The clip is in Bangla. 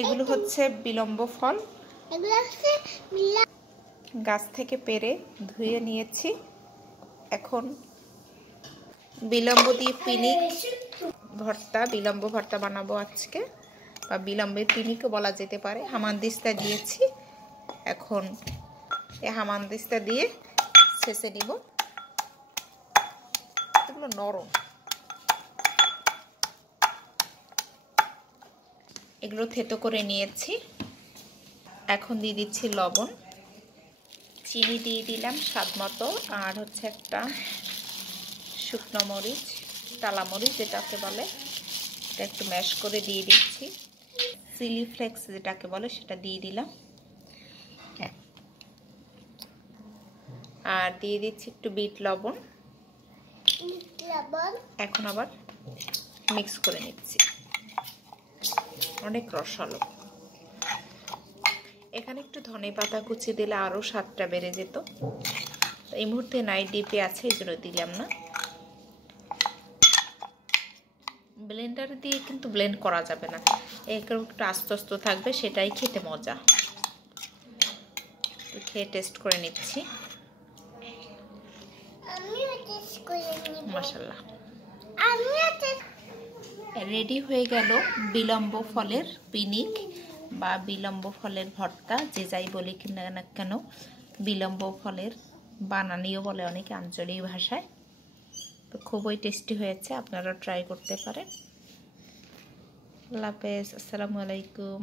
এগুলো হচ্ছে বিলম্ব ফল, গাছ থেকে পেড়ে ধুয়ে নিয়েছি। এখন বিলম্ব দিয়ে পিনিক ভর্তা, বিলম্ব ভর্তা বানাবো আজকে, বা বিলম্বের পিনিকও বলা যেতে পারে। হামানদিস্তা দিয়েছি, এখন এই হামানদিস্তা দিয়ে ছেঁচে নিব। এগুলো নরম, এগুলো থেতো করে নিয়েছি। এখন দিয়ে দিচ্ছি লবণ, চিনি দিয়ে দিলাম স্বাদ মতো, আর হচ্ছে একটা শুকনো মরিচ, টালা মরিচ যেটাকে বলে, এটা একটু ম্যাশ করে দিয়ে দিচ্ছি। চিলি ফ্লেক্স যেটাকে বলে সেটা দিয়ে দিলাম, আর দিয়ে দিচ্ছি একটু বিট লবণ। এখন আবার মিক্স করে নিচ্ছি। অনেক রসালো। এখানে একটু ধনে পাতা কুচি দিলে আরও স্বাদটা বেড়ে যেত। এই মুহূর্তে নাইট ডিপে আছে, এই জন্য দিলাম না। ব্লেন্ডার দিয়ে কিন্তু ব্লেন্ড করা যাবে না, একটু আস্তে আস্তে থাকবে, সেটাই খেতে মজা। খেয়ে টেস্ট করে নিচ্ছি। মাশাআল্লাহ, রেডি হয়ে গেল বিলম্ব ফলের পিনিক বা বিলম্ব ফলের ভর্তা, যে যাই বলি কিনা না কেন। বিলম্ব ফলের বানানিও বলে অনেকে আঞ্চলিক ভাষায়। তো খুবই টেস্টি হয়েছে, আপনারা ট্রাই করতে পারেন। আল্লাহ হাফেজ, আসসালামু আলাইকুম।